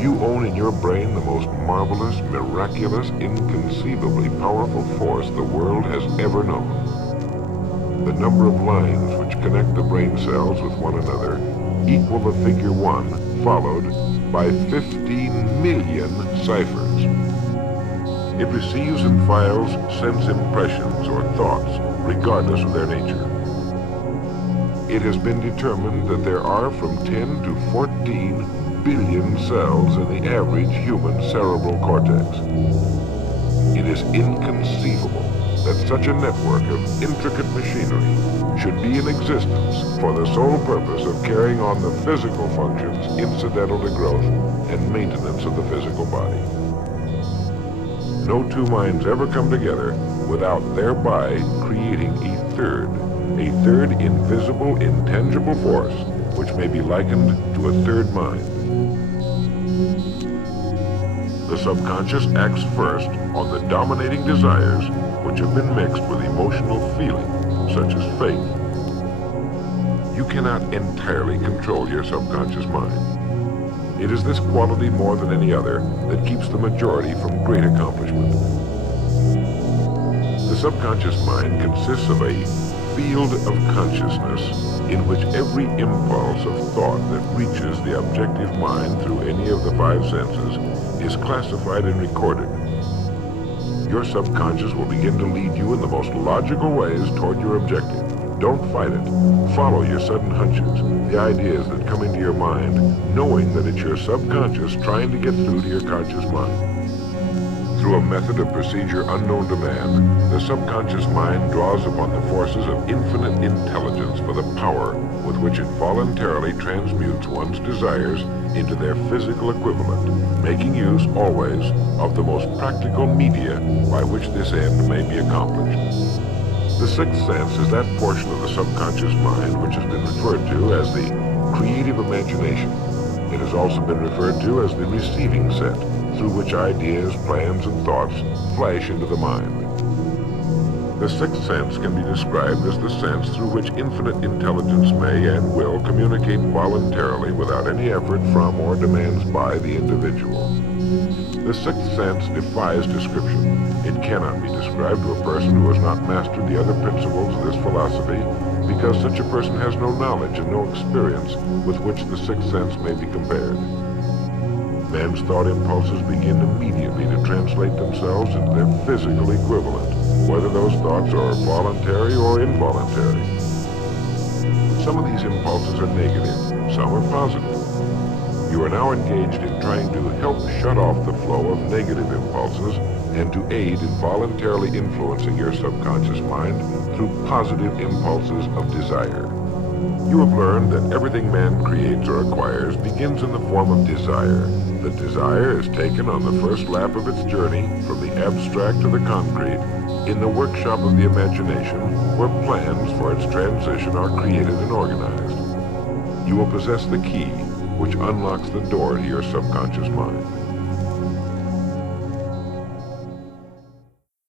You own in your brain the most marvelous, miraculous, inconceivably powerful force the world has ever known. The number of lines which connect the brain cells with one another equal the figure 1, followed by 15 million ciphers. It receives and files sense impressions or thoughts, regardless of their nature. It has been determined that there are from 10 to 14 billion cells in the average human cerebral cortex. It is inconceivable that such a network of intricate machinery should be in existence for the sole purpose of carrying on the physical functions incidental to growth and maintenance of the physical body. No two minds ever come together without thereby creating a third invisible, intangible force which may be likened to a third mind. The subconscious acts first on the dominating desires which have been mixed with emotional feeling, such as faith. You cannot entirely control your subconscious mind. It is this quality more than any other that keeps the majority from great accomplishment. The subconscious mind consists of a field of consciousness in which every impulse of thought that reaches the objective mind through any of the 5 senses is classified and recorded. Your subconscious will begin to lead you in the most logical ways toward your objective. Don't fight it. Follow your sudden hunches, the ideas that come into your mind, knowing that it's your subconscious trying to get through to your conscious mind. Through a method of procedure unknown to man, the subconscious mind draws upon the forces of infinite intelligence for the power with which it voluntarily transmutes one's desires into their physical equivalent, making use always of the most practical media by which this end may be accomplished. The 6th sense is that portion of the subconscious mind which has been referred to as the creative imagination. It has also been referred to as the receiving set, through which ideas, plans, and thoughts flash into the mind. The 6th sense can be described as the sense through which infinite intelligence may and will communicate voluntarily without any effort from or demands by the individual. The 6th sense defies description. It cannot be described to a person who has not mastered the other principles of this philosophy, because such a person has no knowledge and no experience with which the 6th sense may be compared. Man's thought impulses begin immediately to translate themselves into their physical equivalent, whether those thoughts are voluntary or involuntary. Some of these impulses are negative, some are positive. You are now engaged in trying to help shut off the flow of negative impulses and to aid in voluntarily influencing your subconscious mind through positive impulses of desire. You have learned that everything man creates or acquires begins in the form of desire. The desire is taken on the first lap of its journey from the abstract to the concrete in the workshop of the imagination, where plans for its transition are created and organized. You will possess the key which unlocks the door to your subconscious mind.